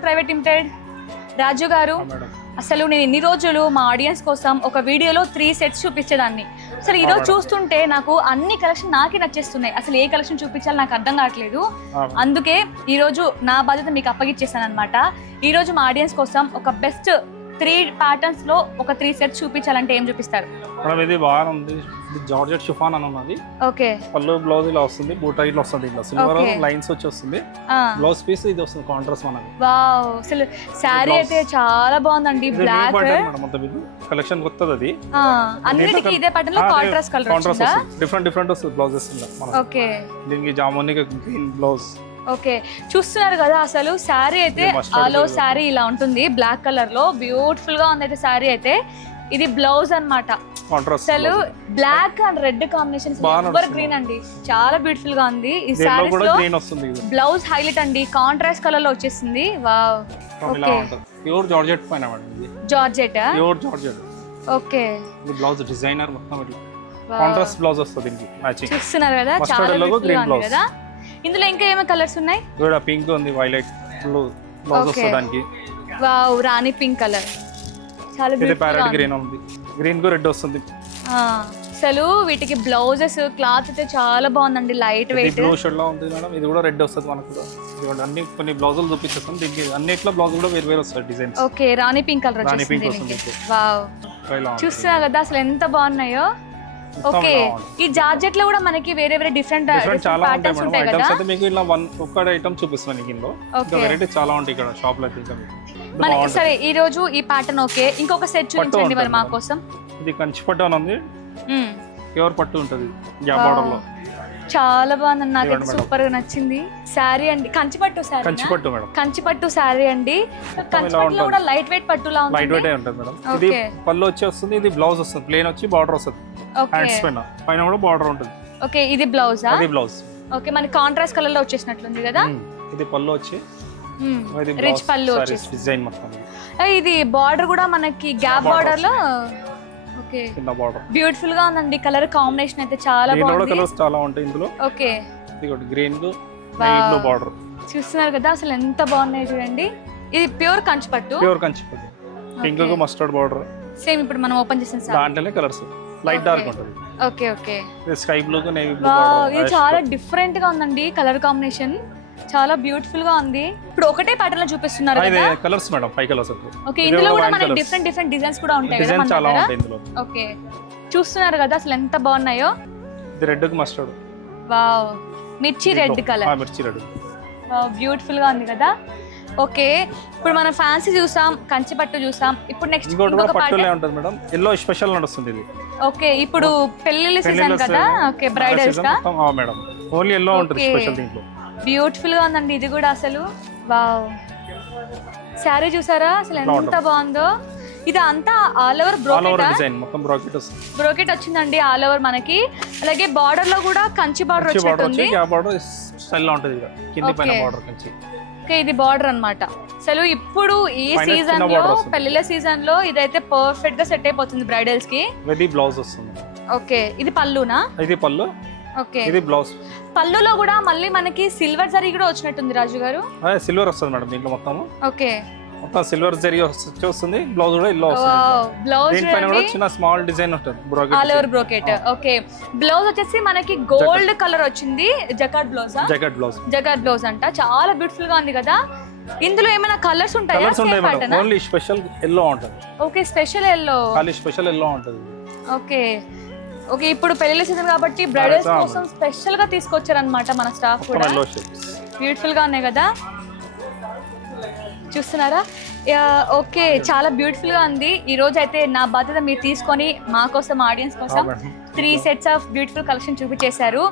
Private limited. Raju గారు అసలు నేను ఇన్ని రోజులు మా ఆడియన్స్ కోసం ఒక వీడియోలో త్రీ సెట్స్ చూపించేదాన్ని. అసలు ఈరోజు. చూస్తుంటే నాకు అన్ని కలెక్షన్ నాకే నచ్చేస్తున్నాయి. అసలు ఏ కలెక్షన్ చూపించాలో నాకు అర్థం కావట్లేదు. అందుకే ఈరోజు నా బాధ్యత మీకు అప్పగిచ్చేసాను అనమాట ఈరోజు మా ఆడియన్స్ కోసం ఒక బెస్ట్ త్రీ ప్యాటర్న్స్లో ఒక త్రీ సెట్స్ చూపించాలంటే ఏం చూపిస్తారు? మేడం ఇది బాగా ఉంది. ఇది జార్జెట్ షిఫాన్ అని ఉన్నది. ఓకే. పళ్ళు బ్లౌజ్ ఇలా వస్తుంది బూటా ఇట్లా వస్తుంది ఇట్లా సిల్వర్. లైన్స్ వచ్చి వస్తుంది బ్లౌజ్ పీస్ ఇది వస్తుంది కాంట్రాస్ట్ మనకి వావ్. అసలు Blouse. అయితే చాలా బాగుందండి బ్లాక్. మొత్తం ఇది. కలెక్షన్ కొత్తది అది. అన్నిటికీ ఇదే ప్యాటర్న్లో contrast colour contrast different different వస్తుంది. Blouses okay. దీనికి జాముని గ్రీన్ బ్లౌజ్ ఓకే. చూస్తున్నారు కదా అసలు శారీ అయితే ఆలో. శారీ ఇలా ఉంటుంది బ్లాక్ కలర్లో. బ్యూటిఫుల్గా ఉంది అయితే శారీ అయితే. ఇది బ్లౌజ్ అన్నమాట. కాంట్రాస్ట్ అసలు బ్లాక్ అండ్ రెడ్ కాంబినేషన్ నడుస్తుంది. గ్రీన్ అండి. చాలా బ్యూటిఫుల్గా ఉంది. ఈ కూడా లో గ్రీన్ బ్లౌజ్ హైలైట్ అండి. కాంట్రాస్ట్ కలర్లో వచ్చేసింది. వావ్ ఓకే ప్యూర్ జార్జెట్ పైన జార్జెట్ ప్యూర్ జార్జెట్ ఓకే ఇది బ్లౌజ్ డిజైనర్ మొత్తం ఇట్లా. కాంట్రాస్ట్ బ్లౌజ్ వస్తుంది దీనికి. మ్యాచింగ్ చూస్తున్నారు కదా చాలా yellow, బ్యూటిఫుల్ green గా ఉంది blouse. కదా. ఇందులో ఇంకా ఏమైనా కలర్స్ ఉన్నాయి? కూడా పింక్ ఉంది వైలెట్ బ్లూ బ్లౌజ్. వస్తుంది దానికి. వావ్ రాణి పింక్ కలర్ చాలా బ్యూటిఫుల్. గ్రీన్ ఉంది. గ్రీన్కు రెడ్ వస్తుంది. అసలు వీటికి బ్లౌజెస్ క్లాత్ అయితే చాలా బాగుందండి లైట్ వెయిట్. బ్లూ షేడ్లో ఉంది మేడం. ఇది కూడా రెడ్ వస్తుంది మనకు ఇదిగోండి అన్ని కొన్ని బ్లౌజులు చూపించేస్తాం. దీనికి అన్నిట్లో బ్లౌజ్ కూడా వేరు వేరు వస్తాయి designs. Okay rani pink colour rani వచ్చేసింది వస్తుంది. వావ్. చూస్తున్నా కదా అసలు ఎంత బాగున్నాయో. ఓకే. ఈ జార్జెట్లో కూడా మనకి వేరే వేరే డిఫరెంట్ చాలా ఉంటాయి ప్యాటర్న్స్ మేడం. ఉంటాయి కదా. ఐటమ్స్ అయితే మీకు ఇలా వన్ ఒక్క ఐటమ్ చూపిస్తాను ఇందులో. ఇంకా ఓకే. వెరైటీ చాలా ఉంటాయి ఇక్కడ షాప్లో అయితే ఇది బాగుంటుంది. సరే ఈ రోజు ఈ ప్యాటర్న్ ఓకే. ఇంకొక సెట్ చూపించండి మరి మా. కోసం. ఇది కంచి పట్టు అని ఉంది. ప్యూర్ పట్టు ఉంటుంది. Gap Wow. బార్డర్లో. చాలా బాగుంది మేడం. సూపర్గా నచ్చింది. శారీ అండి. కంచిపట్టు శారీ కంచి పట్టు మేడం. కంచిపట్టు శారీ అండి. కంచిపట్టులో ఉంటుంది. కూడా లైట్ వెయిట్ పట్టులా లైట్ ఉంది వెయిట్ ఉంటుంది మేడం. ఇది. పళ్ళు వచ్చి వస్తుంది ఇది బ్లౌజ్ వస్తుంది. ప్లేన్ వచ్చి బార్డర్ వస్తుంది. ఓకే. హ్యాండ్స్ పైన. పైన కూడా బార్డర్ ఉంటుంది. ఓకే ఇది బ్లౌజా అది బ్లౌజ్ ఓకే మనకి కాంట్రాస్ట్ కలర్లో వచ్చేసినట్లుంది కదా? ఇది పళ్ళు వచ్చి ఇది రిచ్ పళ్ళు వచ్చేసి డిజైన్ మొత్తం. ఇది బార్డర్ కూడా మనకి గ్యాప్ బార్డర్లో? ఓకే బార్డర్ బ్యూటిఫుల్గా ఉందండి. కలర్ కాంబినేషన్ అయితే చాలా బాగుంది. కలర్స్ చాలా ఉంటాయి ఇందులో. Okay green. బ్లూ బార్డర్ చూస్తున్నారు కదా అసలు ఎంత బాగున్నాయి చూడండి. ఇది ప్యూర్ కంచి పట్టు. ప్యూర్ కంచి పట్టు. Pink Okay. Mustard border same ఇప్పుడు మనం ఓపెన్ చేసిన సార్. దాంట్లోనే కలర్స్ లైట్ డార్క్ ఉంటుంది. Okay okay sky blue navy blue ఇది చాలా డిఫరెంట్గా ఉందండి కలర్ కాంబినేషన్ చాలా బ్యూటిఫుల్గా ఉంది. ఇప్పుడు ఒకటే ప్యాటర్న్లో చూపిస్తున్నారు కదా? Colours madam five colours okay ఇది ఇందులో కూడా మనకి. డిఫరెంట్ డిఫరెంట్ డిజైన్స్ కూడా ఉంటాయి కదా చాలా ఉంటాయి ఇందులో. ఓకే చూస్తున్నారు కదా అసలు ఎంత బాగున్నాయో? ఇది రెడ్కి మస్టర్డ్ వావ్ మిర్చి రెడ్ కలర్ మిర్చి రెడ్ బ్యూటిఫుల్గా ఉంది కదా? ఓకే ఇప్పుడు మనం ఫ్యాన్సీ చూసాం కంచి పట్టు చూసాం. ఇప్పుడు నెక్స్ట్ ఇంకొక పట్టులే ఉంటుంది మేడం. ఎల్లో స్పెషల్ నడుస్తుంది ఇది. ఓకే ఇప్పుడు పెళ్ళిళ్ళ సీజన్ పెళ్ళిళ్ళ కదా? ఓకే బ్రైడల్స్ ఆ మేడం. ఓన్లీ ఎల్లో ఉంటుంది. స్పెషల్ దీంట్లో. బ్యూటిఫుల్గా ఉందండి ఇది కూడా అసలు. వావ్ శారీ చూసారా? అసలు ఎంత బాగుందో. ఇది అంతా ఆల్ ఓవర్ బ్రోకెట్ బ్రాకెట్ వచ్చిందండి ఆల్ ఓవర్ మనకి. అలాగే బార్డర్లో కూడా కంచి బార్డర్ వచ్చినట్టుంది ఓకే ఇది బార్డర్ అన్నమాట. అసలు ఇప్పుడు ఈ సీజన్లో. పెళ్ళిళ్ళ సీజన్లో ఇదైతే పర్ఫెక్ట్గా సెట్ అయిపోతుంది బ్రైడల్స్కి. బ్లౌజ్ వస్తుంది. ఓకే ఇది పళ్ళునా? ఇది పళ్ళు. ఓకే. ఇది బ్లౌజ్. పళ్ళులో కూడా మళ్ళీ మనకి సిల్వర్ జరీ కూడా వచ్చినట్టుంది రాజు గారు. అదే సిల్వర్ వస్తుంది మేడం దీంట్లో మొత్తం ఓకే. మొత్తం సిల్వర్ జరీ వస్తుంది బ్లౌజ్ కూడా ఇల్లో వస్తుంది. బ్లౌజ్ దీనిపైన కూడా చిన్న స్మాల్ డిజైన్ ఉంటుంది all bracket over brocade. Okay. Blouse వచ్చేసి మనకి గోల్డ్ కలర్ వచ్చింది jacquard blouse? Jacket blouse. Jacquard blouse అంట. చాలా బ్యూటిఫుల్గా ఉంది కదా. ఇందులో ఏమైనా కలర్స్ ఉంటాయా? కలర్స్ ఉంటాయి మేడం. ఓన్లీ స్పెషల్ ఎల్లో ఉంటుంది. ఓకే స్పెషల్ ఎల్లో ఖాళీ స్పెషల్ ఎల్లో ఉంటుంది. ఓకే ఓకే ఇప్పుడు పెళ్ళి సీజన్ కాబట్టి బ్రైడల్స్. కోసం స్పెషల్గా తీసుకొచ్చారనమాట మన స్టాఫ్ కూడా. బ్యూటిఫుల్గా ఉన్నాయి కదా? చూస్తున్నారా? ఓకే చాలా బ్యూటిఫుల్గా ఉంది. ఈ రోజు అయితే నా బాధ్యత మీరు తీసుకొని మా కోసం ఆడియన్స్ కోసం three sets of beautiful collection చూపించేశారు.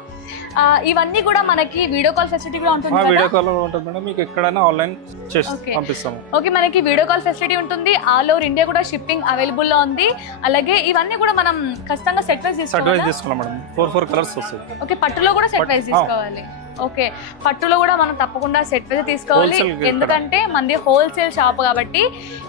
ఇవన్నీ కూడా మనకి వీడియో కాల్ ఫెసిలిటీ కూడా ఉంటుంది వీడియో కాల్ ఉంటుంది మేడం. మీకు ఎక్కడైనా ఆన్లైన్ చేసి. పంపిస్తాము. ఓకే మనకి వీడియో కాల్ ఫెసిలిటీ ఉంటుంది. ఆల్ ఓవర్ ఇండియా కూడా షిప్పింగ్ అవైలబుల్లో ఉంది. అలాగే ఇవన్నీ కూడా మనం ఖచ్చితంగా సెట్ వైజ్ తీసుకోవాలి? తీసుకున్నాం మేడం. ఫోర్ ఫోర్ కలర్స్ వస్తుంది ఓకే పట్టులో కూడా సెట్ వైజ్. తీసుకోవాలి. ఓకే. పట్టులో కూడా మనం తప్పకుండా సెట్ అయితే తీసుకోవాలి. ఎందుకంటే మనది హోల్సేల్ షాప్ కాబట్టి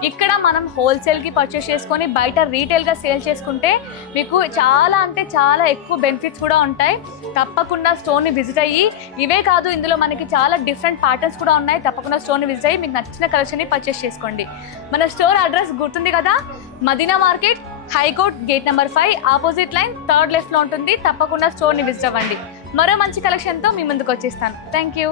ఇక్కడ మనం హోల్సేల్కి పర్చేస్ చేసుకొని బయట రీటైల్గా సేల్ చేసుకుంటే మీకు చాలా అంటే చాలా ఎక్కువ బెనిఫిట్స్ కూడా ఉంటాయి. తప్పకుండా స్టోర్ని విజిట్ అయ్యి ఇవే కాదు ఇందులో మనకి చాలా డిఫరెంట్ ప్యాటర్న్స్ కూడా ఉన్నాయి. తప్పకుండా స్టోర్ని విజిట్ అయ్యి మీకు నచ్చిన కలెక్షన్ని పర్చేస్ చేసుకోండి. మన స్టోర్ అడ్రస్ గుర్తుంది కదా? Madina market high court gate number five opposite line third లెఫ్ట్లో ఉంటుంది. తప్పకుండా స్టోర్ని విజిట్ అవ్వండి. మరో మంచి కలెక్షన్తో మీ ముందుకు వచ్చేస్తాను. Thank you